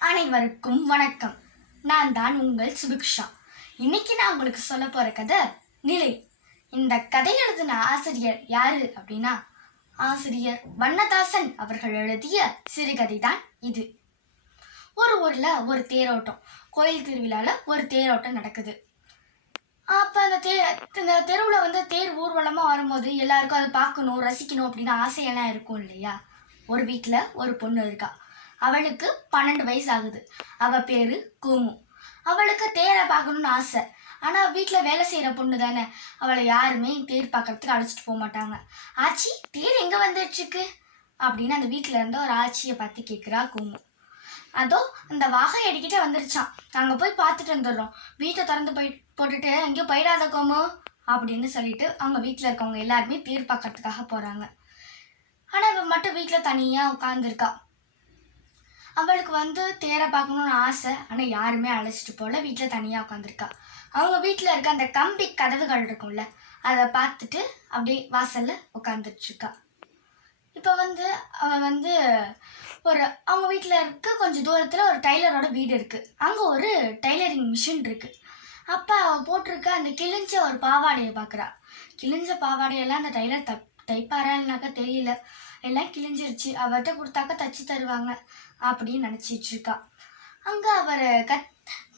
அனைவருக்கும் வணக்கம். நான் தான் உங்கள் சுபிக்ஷா. இன்னைக்கு நான் உங்களுக்கு சொல்ல போற கதை நிலை. இந்த கதை எழுதின ஆசிரியர் யாரு அப்படின்னா ஆசிரியர் வண்ணதாசன் அவர்கள் எழுதிய சிறுகதை தான் இது. ஒரு ஊர்ல ஒரு தேரோட்டம் கோயில் திருவிழால ஒரு தேரோட்டம் நடக்குது. அப்ப அந்த தே இந்த தெருவில் வந்து தேர் ஊர்வலமாக வரும்போது எல்லாருக்கும் அதை பார்க்கணும் ரசிக்கணும் அப்படின்னு ஆசையெல்லாம் இருக்கும் இல்லையா? ஒரு வீட்டில் ஒரு பொண்ணு இருக்கா. அவளுக்கு பன்னெண்டு வயசு ஆகுது அவ பேரு கூமு. அவளுக்கு தேரை பார்க்கணும்னு ஆசை. ஆனால் வீட்டில் வேலை செய்கிற பொண்ணு தானே. அவளை யாருமே தேர் பார்க்கறதுக்கு அழைச்சிட்டு போக மாட்டாங்க. ஆச்சி தேர் எங்கே வந்துட்டுருக்கு அப்படின்னு அந்த வீட்டில் இருந்த ஒரு ஆச்சியை பார்த்து கேட்குறா கூமு. அதோ அந்த வாகை அடிக்கிட்டே வந்துருச்சான் நாங்கள் போய் பார்த்துட்டு வந்துடுறோம். வீட்டை திறந்து போய் போட்டுட்டு எங்கேயோ போயிடாத கோமு அப்படின்னு சொல்லிட்டு அவங்க வீட்டில் இருக்கவங்க எல்லாருமே தேர் பார்க்கறதுக்காக போகிறாங்க ஆனால் இவ மட்டும் வீட்டில் தனியாக உட்காந்துருக்கா அவளுக்கு வந்து தேரை பார்க்கணும்னு ஆசை. ஆனால் யாருமே அழைச்சிட்டு போகல. வீட்டில் தனியாக உட்காந்துருக்கா அவங்க வீட்டில் இருக்க அந்த கம்பி கதவுகள் இருக்கும்ல அதை பார்த்துட்டு அப்படியே வாசலில் உட்காந்துட்ருக்கா இப்போ வந்து அவன் வந்து ஒரு அவங்க வீட்டில் இருக்க கொஞ்சம் தூரத்தில் ஒரு டைலரோட வீடு இருக்குது அங்கே ஒரு டைலரிங் மிஷின் இருக்குது அப்போ அவள் போட்டிருக்க அந்த கிழிஞ்ச ஒரு பாவாடையை பார்க்குறா. கிழிஞ்ச பாவாடையெல்லாம் அந்த டைலர் தப் தைப்பாரான்னாக்கா தெரியல. எல்லாம் கிழிஞ்சிருச்சு. அவர்கிட்ட கொடுத்தாக்கா தச்சு தருவாங்க. அப்படின்னு நினச்சிட்டு இருக்கா. அங்கே அவர் கத்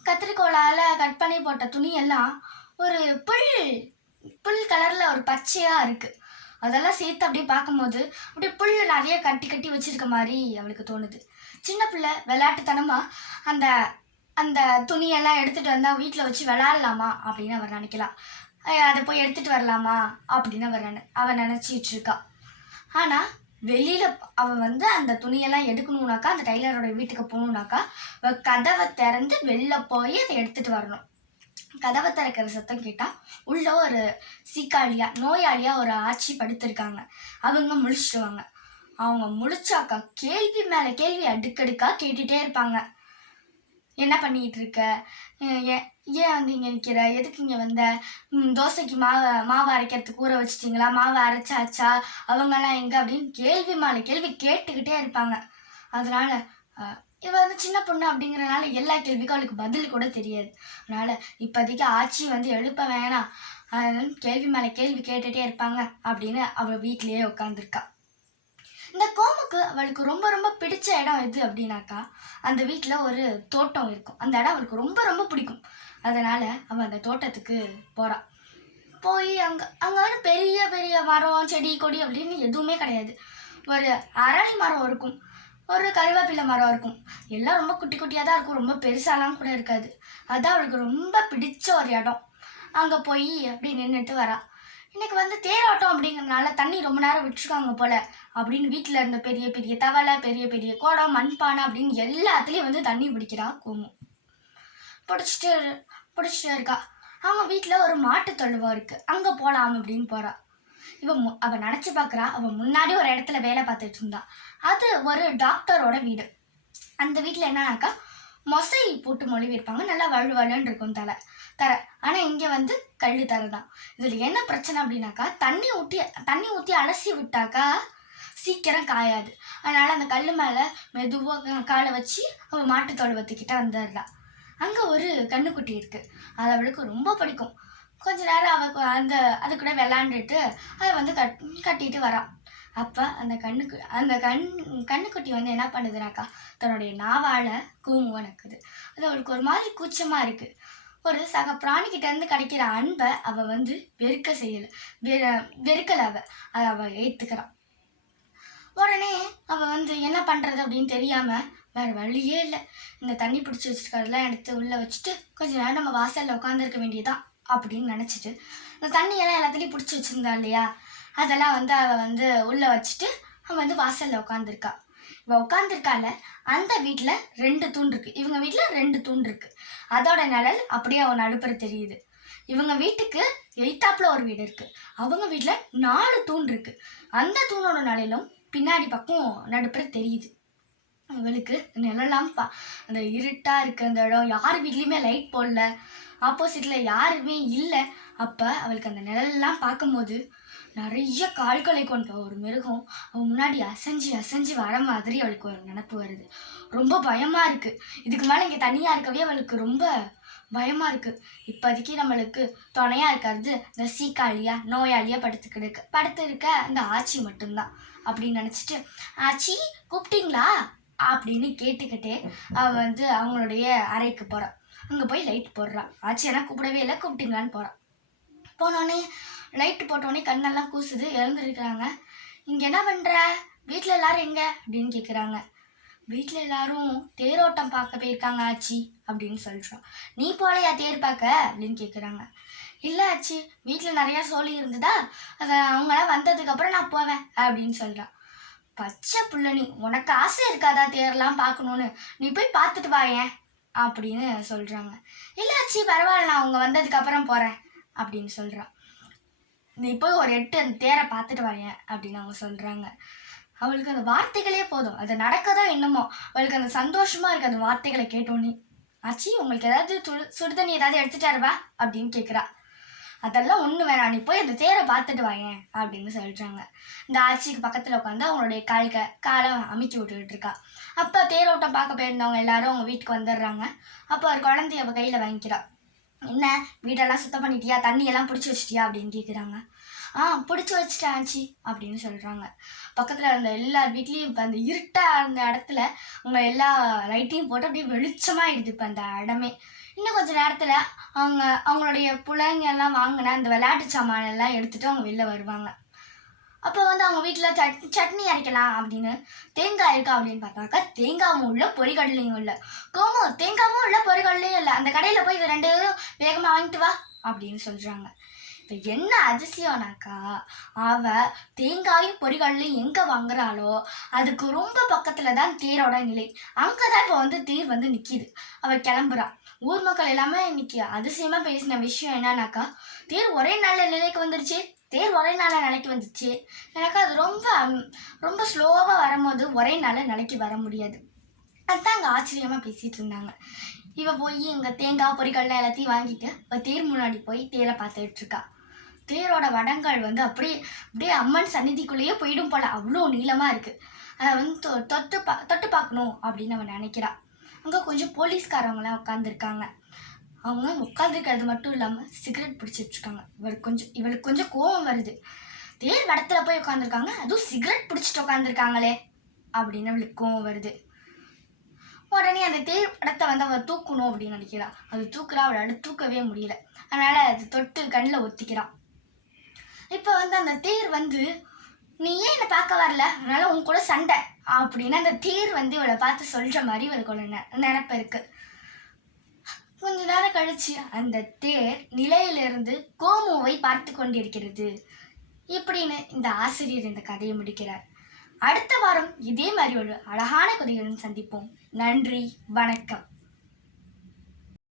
கத்திரிக்கோலால் கட் பண்ணி போட்ட துணியெல்லாம் ஒரு புல் புல் கலரில் ஒரு பச்சையாக இருக்குது அதெல்லாம் சேர்த்து அப்படியே பார்க்கும்போது அப்படியே புல் நிறைய கட்டி கட்டி வச்சிருக்க மாதிரி அவளுக்கு தோணுது. சின்ன பிள்ளை விளையாட்டுத்தனமாக அந்த அந்த துணியெல்லாம் எடுத்துகிட்டு வந்தால் வீட்டில் வச்சு விளாட்லாமா அப்படின்னு அவர் நினைக்கலாம் அதை போய் எடுத்துகிட்டு வரலாமா அப்படின்னு அவர் நினை அவன் நினச்சிட்டு இருக்கா. ஆனால் வெளியில் அவன் வந்து அந்த துணியெல்லாம் எடுக்கணும்னாக்கா அந்த டைலரோட வீட்டுக்கு போகணுன்னாக்கா கதவை திறந்து வெளில போய் அதை எடுத்துகிட்டு வரணும். கதவை திறக்கிற சத்தம் கேட்டால் உள்ள ஒரு சீக்காளியா நோயாளியா ஒரு ஆட்சி படுத்திருக்காங்க. அவங்க முழிச்சிடுவாங்க அவங்க முழிச்சாக்கா கேள்வி மேலே கேள்வி அடுக்கடுக்கா கேட்டுட்டே இருப்பாங்க. என்ன பண்ணிகிட்டு இருக்க ஏன் ஏன் வந்து இங்கே நிற்கிற எதுக்கு இங்கே வந்த? தோசைக்கு மாவை மாவு அரைக்கிறதுக்கு ஊற வச்சிட்டிங்களா? மாவை அரைச்சாச்சா? அவங்கெல்லாம் எங்கே? அப்படின்னு கேள்வி மேலே கேள்வி கேட்டுக்கிட்டே இருப்பாங்க. அதனால் இவ வந்து சின்ன பொண்ணு அப்படிங்கிறனால எல்லா கேள்விக்கும் அவளுக்கு பதில் கூட தெரியாது. அதனால் இப்போதைக்கு ஆட்சி வந்து எழுப்ப வேணாம். அதனால கேள்வி மேலே கேள்வி கேட்டுகிட்டே இருப்பாங்க அப்படின்னு அவள் வீட்டிலேயே உட்காந்துருக்கா இந்த கோமுக்கு அவளுக்கு ரொம்ப ரொம்ப பிடிச்ச இடம் எது அப்படின்னாக்கா அந்த வீட்டில் ஒரு தோட்டம் இருக்கும். அந்த இடம் அவளுக்கு ரொம்ப ரொம்ப பிடிக்கும். அதனால் அவள் அந்த தோட்டத்துக்கு போகிறான் போய் அங்கே அங்கே வந்து பெரிய பெரிய மரம் செடி கொடி அப்படின்னு எதுவுமே கிடையாது. ஒரு அரளி மரம் இருக்கும். ஒரு கருவேப்பிலை மரம் இருக்கும். எல்லாம் ரொம்ப குட்டி குட்டியாக தான் இருக்கும். ரொம்ப பெருசாலாம் கூட இருக்காது. அதுதான் அவளுக்கு ரொம்ப பிடிச்ச ஒரு இடம். அங்கே போய் அப்படி நின்றுட்டு வரா. இன்னைக்கு வந்து தேரோட்டம் அப்படிங்கிறதுனால தண்ணி ரொம்ப நேரம் விட்டுருக்காங்க போல. அப்படின்னு வீட்டில் இருந்த பெரிய பெரிய தவளை பெரிய பெரிய குடம் மண்பானை அப்படின்னு எல்லாத்துலேயும் வந்து தண்ணி பிடிக்கிறா கோமு. பிடிச்சிட்டு பிடிச்சிட்டு இருக்கா. அவங்க வீட்டில் ஒரு மாட்டு தொழுவம் இருக்குது அங்கே போகலாம் அப்படின்னு போகிறா இவன் மு அவள் நினச்சி பார்க்குறா அவள் முன்னாடி ஒரு இடத்துல வேலை பார்த்துட்டு இருந்தா. அது ஒரு டாக்டரோட வீடு. அந்த வீட்டில் என்னன்னாக்கா மொசை போட்டு மொழிவிருப்பாங்க. நல்லா வழுவழுன்னு இருக்கும் தலை. தர. ஆனால் இங்கே வந்து கல் தரதான். இதில் என்ன பிரச்சனை அப்படின்னாக்கா தண்ணி ஊற்றி தண்ணி ஊற்றி அலசி விட்டாக்கா சீக்கிரம் காயாது. அதனால் அந்த கல் மேலே மெதுவாக காலை வச்சு அவள் மாட்டு தொழுவத்துக்கிட்ட வந்துடலாம் அங்கே ஒரு கண்ணுக்குட்டி இருக்குது அது அவளுக்கு ரொம்ப பிடிக்கும். கொஞ்ச நேரம் அவள் அந்த அது கூட விளாண்டுட்டு அதை வந்து கட் கட்டிட்டு வரான். அப்போ அந்த கண்ணுக்கு அந்த கண் கண்ணுக்குட்டி வந்து என்ன பண்ணுதுனாக்கா தன்னுடைய நாவால் கூமுவனக்குது அது அவளுக்கு ஒரு மாதிரி கூச்சமாக இருக்குது ஒரு சக பிராணிக்கிட்ட இருந்து கிடைக்கிற அன்பை அவள் வந்து வெறுக்க செய்யலை. வெறுக்கல வெறுக்கலை அவள் அதை அவள் ஏத்துக்கிறான் உடனே அவள் வந்து என்ன பண்ணுறது அப்படின்னு தெரியாமல் வேற வழியே இல்லை. இந்த தண்ணி பிடிச்சி வச்சிருக்கிறதெல்லாம் எடுத்து உள்ளே வச்சுட்டு கொஞ்ச நேரம் நம்ம வாசலில் உட்காந்துருக்க வேண்டியதான் அப்படின்னு நினச்சிட்டு இந்த தண்ணியெல்லாம் எல்லாத்துலேயும் பிடிச்சி வச்சுருந்தா இல்லையா? அதெல்லாம் வந்து அவள் வந்து உள்ளே வச்சுட்டு அவள் வந்து வாசலில் உட்காந்துருக்கா இவ உட்காந்துருக்கால அந்த வீட்டில் ரெண்டு தூண் இருக்குது இவங்க வீட்டில் ரெண்டு தூண் இருக்கு. அதோட நிழல் அப்படியே அவன் நடுப்புற தெரியுது. இவங்க வீட்டுக்கு எய்த்தாப்புல ஒரு வீடு இருக்குது அவங்க வீட்டில் நாலு தூண் இருக்குது அந்த தூணோட நிலையிலும் பின்னாடி பக்கம் நடுப்புற தெரியுது. இவளுக்கு நிழலாம் பா. அந்த இருட்டாக இருக்கு அந்த இடம். யார் வீட்லேயுமே லைட் போடல. ஆப்போசிட்டில் யாருமே இல்லை. அப்போ அவளுக்கு அந்த நிழல்லாம் பார்க்கும்போது நிறைய கால்களை கொண்ட ஒரு மிருகம் அவன் முன்னாடி அசைஞ்சு அசைஞ்சு வர மாதிரி அவளுக்கு ஒரு நினப்பு வருது. ரொம்ப பயமா இருக்கு. இதுக்கு மேலே இங்கே தனியாக இருக்கவே அவளுக்கு ரொம்ப பயமா இருக்கு. இப்போதைக்கு நம்மளுக்கு துணையா இருக்கிறது இந்த சீக்காளியா நோயாளியா படுத்துக்கிட்டு படுத்து இருக்க அந்த ஆச்சி மட்டும்தான் அப்படின்னு நினச்சிட்டு ஆச்சி கூப்பிட்டீங்களா? அப்படின்னு கேட்டுக்கிட்டே அவன் வந்து அவங்களுடைய அறைக்கு போகிறான் அங்கே போய் லைட் போடுறான். ஆச்சி ஆனால் கூப்பிடவே இல்லை கூப்பிட்டீங்களான்னு போகிறான் போனோடனே லைட்டு போட்டோடனே கண்ணெல்லாம் கூசுது இறந்துருக்குறாங்க இங்கே என்ன பண்ணுற வீட்டில் எல்லாரும் எங்க? அப்படின்னு கேட்குறாங்க வீட்டில் எல்லாரும் தேரோட்டம் பார்க்க போயிருக்காங்க ஆச்சி அப்படின்னு சொல்கிறோம் நீ போலையா தேர் பார்க்க? அப்படின்னு கேட்குறாங்க இல்லை ஆச்சி வீட்டில் நிறையா சோழி இருந்ததா? அதை அவங்களாம் வந்ததுக்கப்புறம் நான் போவேன் அப்படின்னு சொல்கிறான் பச்சை புள்ள நீ உனக்கு ஆசை இருக்காதா தேர்லாம் பார்க்கணுன்னு நீ போய் பார்த்துட்டு வாயேன் அப்படின்னு சொல்கிறாங்க இல்லை ஆச்சி பரவாயில்ல நான் அவங்க வந்ததுக்கப்புறம் போகிறேன் அப்படின்னு சொல்கிறான் நீ போய் ஒரு எட்டு அந்த தேரை பார்த்துட்டு வரேன் அப்படின்னு அவங்க சொல்கிறாங்க அவளுக்கு அந்த வார்த்தைகளே போதும். அது நடக்கதோ என்னமோ. அவளுக்கு அந்த சந்தோஷமாக இருக்குது அந்த வார்த்தைகளை கேட்டோன்னே ஆச்சி உங்களுக்கு ஏதாவது சுடு சுடுதண்ணி ஏதாவது எடுத்துட்டாருவா அப்படின்னு கேட்குறா அதெல்லாம் ஒன்று வேணாம். நீ போய் அந்த தேரை பார்த்துட்டு வாயேன் அப்படின்னு சொல்கிறாங்க இந்த ஆட்சிக்கு பக்கத்தில் உட்காந்து அவங்களுடைய கால்க காலை அமுக்கி விட்டுக்கிட்டு இருக்கா. அப்போ தேரோட்டம் பார்க்க போயிருந்தவங்க எல்லாரும் அவங்க வீட்டுக்கு வந்துடுறாங்க. அப்போ ஒரு குழந்தைய அவள் கையில் வாங்கிக்கிறா. என்ன வீடெல்லாம் சுத்தம் பண்ணிட்டியா? தண்ணியெல்லாம் பிடிச்சி வச்சிட்டியா? அப்படின்னு கேட்குறாங்க ஆ பிடிச்சி வச்சிட்டேன் ஆச்சு அப்படின்னு சொல்கிறாங்க பக்கத்தில் இருந்த எல்லார் வீட்லேயும் இப்போ அந்த இருட்டாக இருந்த இடத்துல அவங்க எல்லா லைட்டையும் போட்டு அப்படியே வெளிச்சமாகிடுது இப்போ அந்த இடமே. இன்னும் கொஞ்சம் நேரத்தில் அவங்க அவங்களுடைய பிள்ளைங்க எல்லாம் வாங்கின அந்த விளையாட்டு சாமான் எல்லாம் எடுத்துகிட்டு அவங்க வெளில வருவாங்க. அப்போ வந்து அவங்க வீட்டில் சட் சட்னி அரைக்கலாம் அப்படின்னு தேங்காய் இருக்கா அப்படின்னு பார்த்தாக்கா தேங்காவும் இல்லை பொறிகடலையும் இல்லை கோமோ தேங்காவும் இல்லை பொறிகடலையும் இல்லை. அந்த கடையில் போய் இது ரெண்டு வேகமாக வாங்கிட்டு வா அப்படின்னு சொல்கிறாங்க இப்போ என்ன அதிசயம்னாக்கா அவ தேங்காயும் பொரிகடலையும் எங்கே வாங்குறாளோ அதுக்கு ரொம்ப பக்கத்தில் தான் தேரோட நிலை. அங்கே தான் இப்போ வந்து தேர் வந்து நிற்கிது அவள் கிளம்புறா. ஊர் மக்கள் எல்லாமே இன்னைக்கு அதிசயமாக பேசின விஷயம் என்னன்னாக்கா தேர் ஒரே நல்ல நிலைக்கு வந்துருச்சு. தேர் ஒரே நாளாக நிலைக்கு வந்துச்சு. எனக்கு அது ரொம்ப ரொம்ப ஸ்லோவாக வரும்போது ஒரே நாளில் நிலைக்கு வர முடியாது. அதுதான் அங்கே ஆச்சரியமாக பேசிகிட்டு இருந்தாங்க. இவ போய் இங்கே தேங்காய் பொரிகள்லாம் எல்லாத்தையும் வாங்கிட்டு அவ தேர் முன்னாடி போய் தேரை பார்த்துட்டு இருக்கா. தேரோட வடங்கள் வந்து அப்படியே அப்படியே அம்மன் சந்நிதிக்குள்ளேயே போயிடும் போல அவ்வளோ நீளமாக இருக்குது அதை வந்து தொ- தொட்டு பா தொட்டு பார்க்கணும் அப்படின்னு அவன் நினைக்கிறான் அங்கே கொஞ்சம் போலீஸ்காரவங்களாம் உட்காந்துருக்காங்க அவங்க உட்காந்துருக்கிறது மட்டும் இல்லாமல் சிகரெட் பிடிச்சிட்டு இருக்காங்க. இவருக்கு கொஞ்சம் இவளுக்கு கொஞ்சம் கோவம் வருது. தேர் வடத்தில் போய் உட்காந்துருக்காங்க அதுவும் சிகரெட் பிடிச்சிட்டு உட்காந்துருக்காங்களே அப்படின்னு அவளுக்கு கோவம் வருது. உடனே அந்த தேர் படத்தை வந்து அவள் தூக்கணும் அப்படின்னு நினைக்கிறான் அது தூக்குறா அவளால் தூக்கவே முடியல. அதனால அது தொட்டு கண்ணில் ஒத்திக்கிறான் இப்போ வந்து அந்த தேர் வந்து நீ ஏன் என்னை பார்க்க வரல? அதனால உன் கூட சண்டை. அப்படின்னு அந்த தேர் வந்து இவளை பார்த்து சொல்கிற மாதிரி இவளுக்கு ஒன்று நெ- இருக்குது கழிச்சு அந்த தேர் நிலையிலிருந்து கோமுவை பார்த்து கொண்டிருக்கிறது. இப்படின்னு இந்த ஆசிரியர் இந்த கதையை முடிக்கிறார். அடுத்த வாரம் இதே மாதிரி ஒரு அழகான கதையுடன் சந்திப்போம். நன்றி வணக்கம்.